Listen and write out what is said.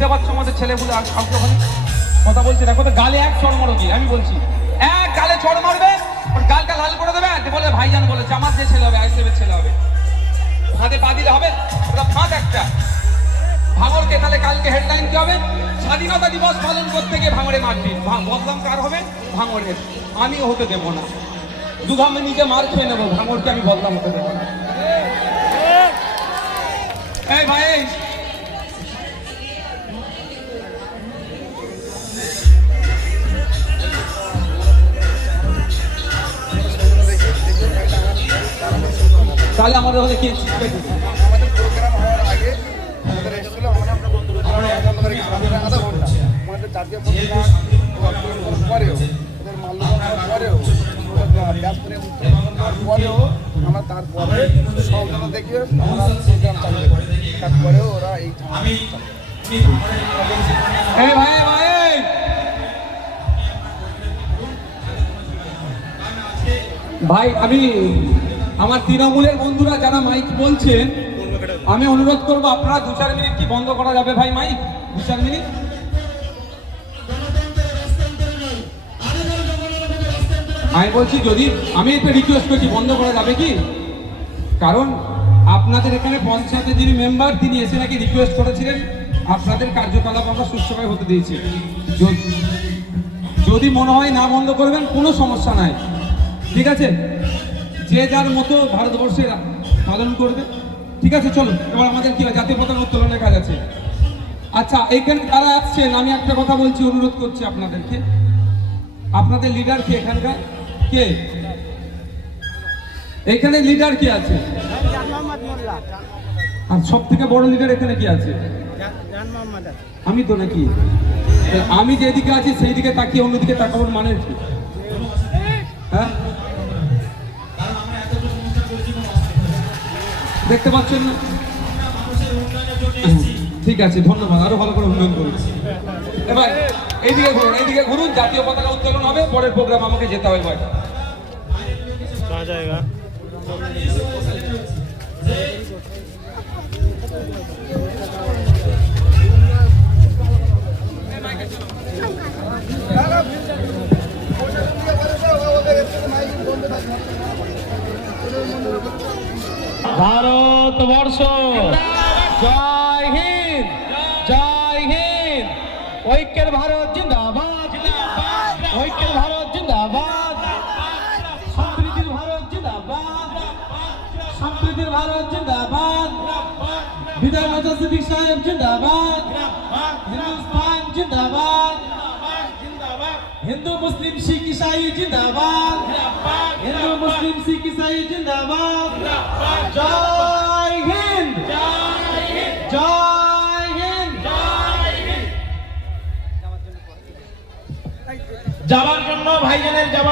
শুনতে পাচ্ছ আমাদের ছেলেগুলো আর কাউকে ওখানে কথা বলছে, দেখো তো গালে এক চড় মারো গিয়ে, আমি বলছি এক গালে চড় মারবে, ওর গালটা লাল করে দেবে, বলে ভাইজান বলেছে আমার যে ছেলে হবে আইসিএফের ছেলে হবে, ফাঁদে পা দিলে হবে, ওটা ফাঁদ একটা। ভাঙড়কে তাহলে কালকে হেডলাইন কি হবে? স্বাধীনতা দিবস পালন করতে গিয়ে ভাঙড়ে মারপিট। বদনাম কার হবে? ভাঙড়ের। আমিও হতে দেবো না, দুঘামে নিজে মার খেয়ে নেবো, ভাঙড়কে আমি বদনাম হতে দেবো না। এই ভাই তাহলে আমাদের হলে কি আমাদের প্রোগ্রাম হওয়ার আগে আমাদের এসেছিল আধা ঘন্টা আমাদের জাতীয় পরেও ওদের মাল্যবন্ধন পরেও পরেও আমরা তারপরে সহযোগিতা দেখিয়ে আমরা প্রোগ্রাম চালু করি, তারপরেও ওরা এই ভাই আমি আমার তৃণমূলের বন্ধুরা যারা মাইক বলছেন, আমি অনুরোধ করবো আপনারা 2-4 মিনিট কি বন্ধ করা যাবে ভাই মাইক? 2-4 মিনিট আমি বলছি, যদি আমি একটা রিকোয়েস্ট করছি বন্ধ করা যাবে কি? কারণ আপনাদের এখানে পঞ্চায়েতের যিনি মেম্বার তিনি এসে নাকি রিকোয়েস্ট করেছিলেন আপনাদের কার্যকলাপ আমরা সুষ্ঠুভাবে হতে দিয়েছি। যদি মনে হয় না বন্ধ করবেন কোনো সমস্যা নাই, ঠিক আছে, যে যার মতো ভারতবর্ষে পালন করবে, ঠিক আছে। চলো এবার আমাদের কি জাতীয় পতাকা উত্তোলনের কাজ আছে। আচ্ছা এইখানে যারা আসছেন আমি একটা কথা বলছি, অনুরোধ করছি আপনাদেরকে, আপনাদের লিডার কে এখানকার? কে এখানে লিডার কে আছে? আর সব থেকে বড় লিডার এখানে কি আছে? আমি তো নাকি? আমি যেদিকে আছি সেই দিকে তাকিয়ে অন্যদিকে তাকানোর মানে কি? হ্যাঁ দেখতে পাচ্ছেন না? ঠিক আছে, ধন্যবাদ, আরো ভালো করে উন্নয়ন করুন। এবার এইদিকে ঘুরুন, এইদিকে ঘুরুন, জাতীয় পতাকা উত্তোলন হবে, পরের প্রোগ্রাম আমাকে যেতে হবে ভাই। ভারতবর্ষ জয় হিন্দ, জয় হিন্দ, ঐক্যের ভারত জিন্দাবাদ, ঐক্যের ভারত জিন্দাবাদ, সম্প্রীতির ভারত জিন্দাবাদ, সম্প্রীতির ভারত জিন্দাবাদ, বিজয় মাতা সিদ্দিক সাহেব জিন্দাবাদ, হিন্দুস্তান জিন্দাবাদ, হিন্দু মুসলিম শিখ ইসাই জিন্দাবাদ, হিন্দু মুসলিম শিখ ইসাই জিন্দাবাদ, জয় হিন্দ, জয় হিন্দ। যাওয়ার জন্য ভাইজানের যাওয়ার